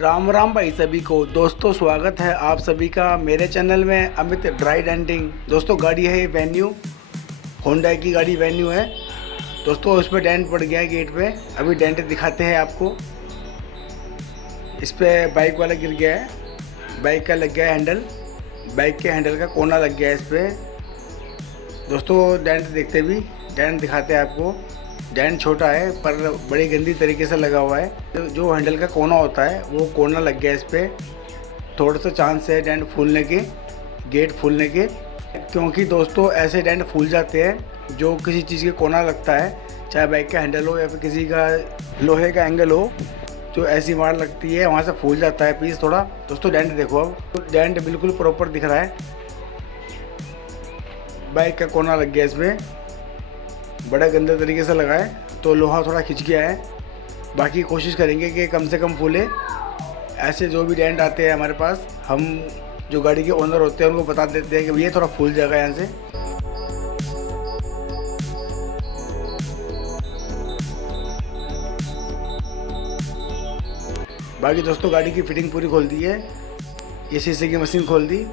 राम राम भाई सभी को। दोस्तों स्वागत है आप सभी का मेरे चैनल में अमित ड्राई डेंटिंग। दोस्तों गाड़ी है ये वेन्यू, होंडा की गाड़ी वेन्यू है। दोस्तों उस पर डेंट पड़ गया है गेट पे। अभी डेंट दिखाते हैं आपको। इस पर बाइक वाला गिर गया है, बाइक का लग गया है हैंडल, बाइक के हैंडल का कोना लग गया है इस पर। दोस्तों डेंट देखते भी, डेंट दिखाते हैं आपको। डेंट छोटा है पर बड़ी गंदी तरीके से लगा हुआ है। जो हैंडल का कोना होता है वो कोना लग गया इस पर। थोड़ा सा चांस है डेंट फूलने के, गेट फूलने के, क्योंकि दोस्तों ऐसे डेंट फूल जाते हैं जो किसी चीज़ के कोना लगता है, चाहे बाइक का हैंडल हो या फिर किसी का लोहे का एंगल हो, जो ऐसी मार लगती है वहाँ से फूल जाता है पीस थोड़ा। दोस्तों डेंट देखो, अब तो डेंट बिल्कुल प्रॉपर दिख रहा है। बाइक का कोना लग गया इसमें, बड़ा गंदा तरीके से लगा है, तो लोहा थोड़ा खिंच गया है। बाकी कोशिश करेंगे कि कम से कम फूले। ऐसे जो भी डेंट आते हैं हमारे पास, हम जो गाड़ी के ओनर होते हैं उनको बता देते हैं कि भैया थोड़ा फूल जाएगा यहाँ से। बाकी दोस्तों गाड़ी की फिटिंग पूरी खोल दी है, ये शीशे की मशीन खोल दी,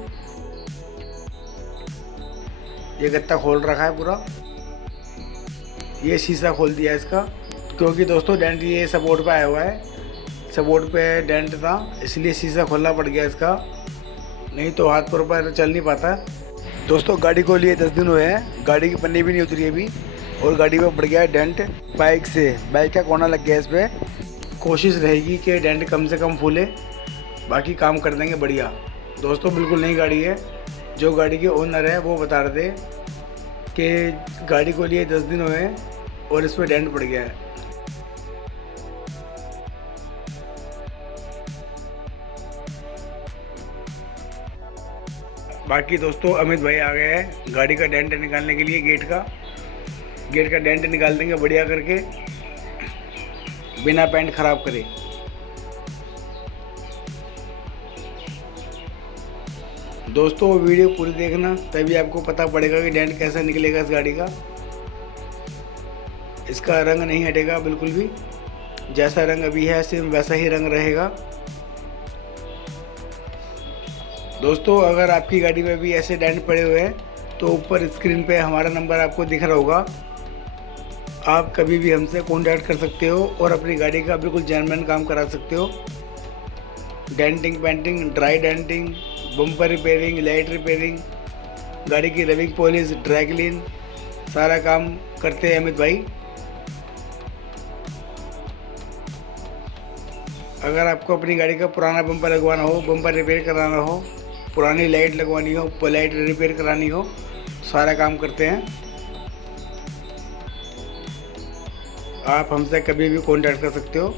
ये गत्ता खोल रखा है पूरा, ये शीशा खोल दिया इसका, क्योंकि दोस्तों डेंट ये सपोर्ट पे आया हुआ है, सपोर्ट पे डेंट था इसलिए शीशा खोलना पड़ गया इसका, नहीं तो हाथ पर चल नहीं पाता। दोस्तों गाड़ी को लिए 10 दिन हुए हैं, गाड़ी की पन्नी भी नहीं उतरी अभी और गाड़ी पे पड़ गया है डेंट बाइक से। बाइक का कोना लग गया इस पर। कोशिश रहेगी कि डेंट कम से कम फूले, बाकी काम कर देंगे बढ़िया। दोस्तों बिल्कुल नई गाड़ी है, जो गाड़ी के ओनर है वो बता रहे थे कि गाड़ी को लिए 10 दिन हुए हैं और इस पर डेंट पड़ गया है। बाकी दोस्तों अमित भाई आ गए हैं गाड़ी का डेंट निकालने के लिए। गेट का डेंट निकाल देंगे बढ़िया करके, बिना पेंट खराब करे। दोस्तों वीडियो पूरी देखना, तभी आपको पता पड़ेगा कि डेंट कैसा निकलेगा इस गाड़ी का। इसका रंग नहीं हटेगा बिल्कुल भी, जैसा रंग अभी है सेम वैसा ही रंग रहेगा। दोस्तों अगर आपकी गाड़ी में भी ऐसे डेंट पड़े हुए हैं तो ऊपर स्क्रीन पे हमारा नंबर आपको दिख रहा होगा, आप कभी भी हमसे कॉन्टैक्ट कर सकते हो और अपनी गाड़ी का बिल्कुल जेन्युइन काम करा सकते हो। Denting, painting, dry denting, bumper repairing, light repairing, गाड़ी की रबिंग पॉलिश, ड्राई क्लीन, सारा काम करते हैं अमित भाई। अगर आपको अपनी गाड़ी का पुराना बम्पर लगवाना हो, बम्पर रिपेयर कराना हो, पुरानी लाइट लगवानी हो, लाइट रिपेयर करानी हो, सारा काम करते हैं। आप हमसे कभी भी कॉन्टैक्ट कर सकते हो।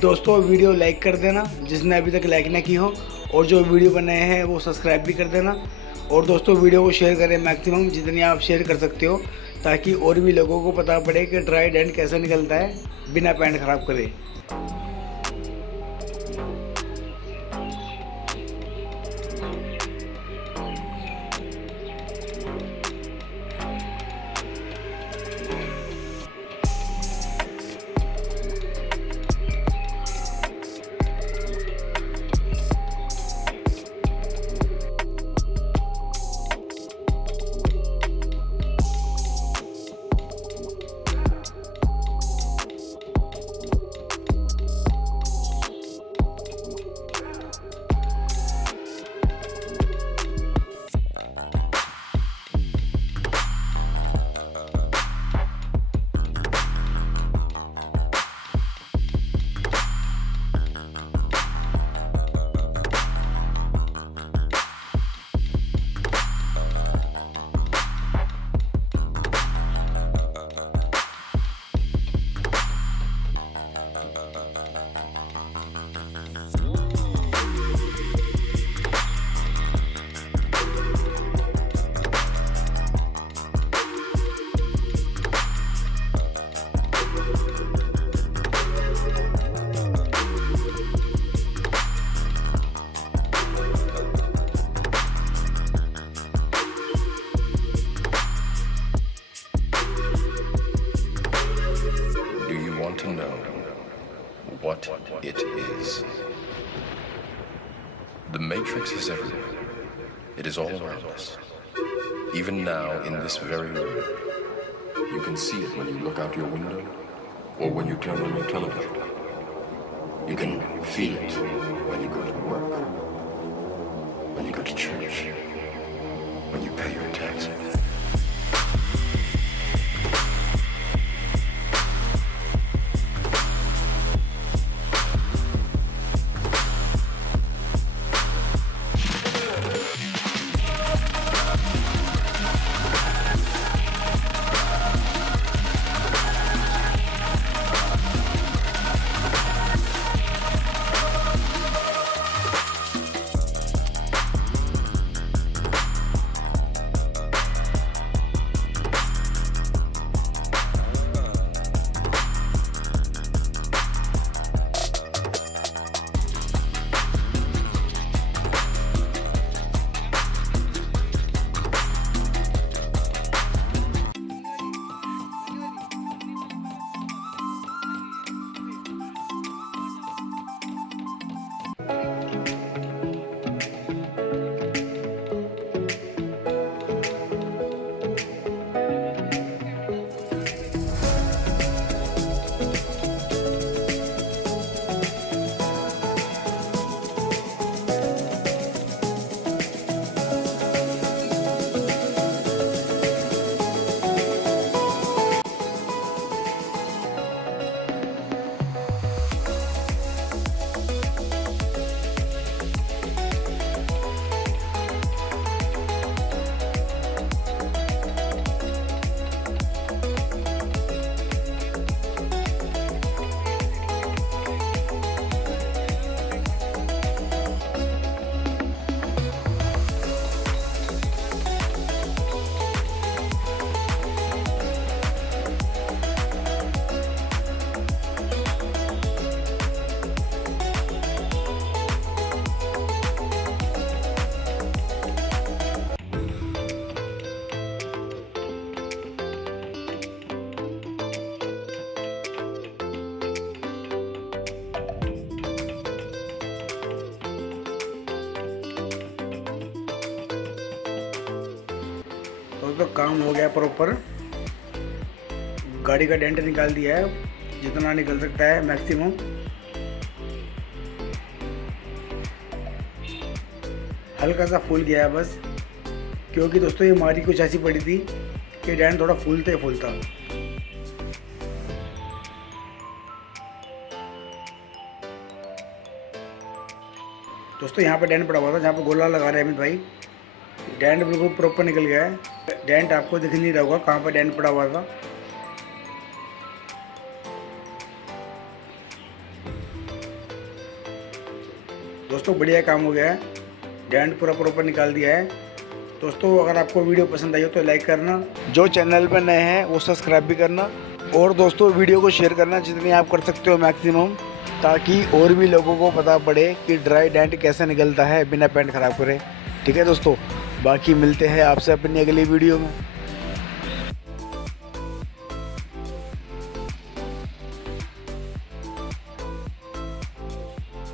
दोस्तों वीडियो लाइक कर देना जिसने अभी तक लाइक ना की हो, और जो वीडियो बनाए हैं वो सब्सक्राइब भी कर देना। और दोस्तों वीडियो को शेयर करें मैक्सिमम जितनी आप शेयर कर सकते हो, ताकि और भी लोगों को पता पड़े कि ड्राई डेंट कैसे निकलता है बिना पेंट खराब करे। what it is. The Matrix is everywhere. It is all around us. Even now, in this very room. You can see it when you look out your window or when you turn on your television. You can feel it when you go to work, when you go to church, when you pay your taxes. तो काम हो गया proper. गाड़ी का dent निकाल दिया है, जितना निकल सकता है मैक्सिमम। हल्का सा फूल गया है बस, क्योंकि दोस्तों ये मारी कुछ ऐसी पड़ी थी कि डेंट थोड़ा फूलते ही फूलता। दोस्तों यहाँ पे डेंट पड़ा हुआ था, जहाँ पे गोला लगा रहे हैं अमित भाई। डेंट बिल्कुल प्रॉपर निकल गया है। डेंट आपको दिख नहीं रहा होगा कहाँ पर डेंट पड़ा हुआ था। दोस्तों बढ़िया काम हो गया है, डेंट पूरा प्रॉपर निकाल दिया है। दोस्तों अगर आपको वीडियो पसंद आई हो तो लाइक करना, जो चैनल पर नए हैं वो सब्सक्राइब भी करना, और दोस्तों वीडियो को शेयर करना जितनी आप कर सकते हो मैक्सिमम, ताकि और भी लोगों को पता पड़े कि ड्राई डेंट कैसे निकलता है बिना पेंट खराब करे। ठीक है दोस्तों, बाकी मिलते हैं आपसे अपनी अगली वीडियो में।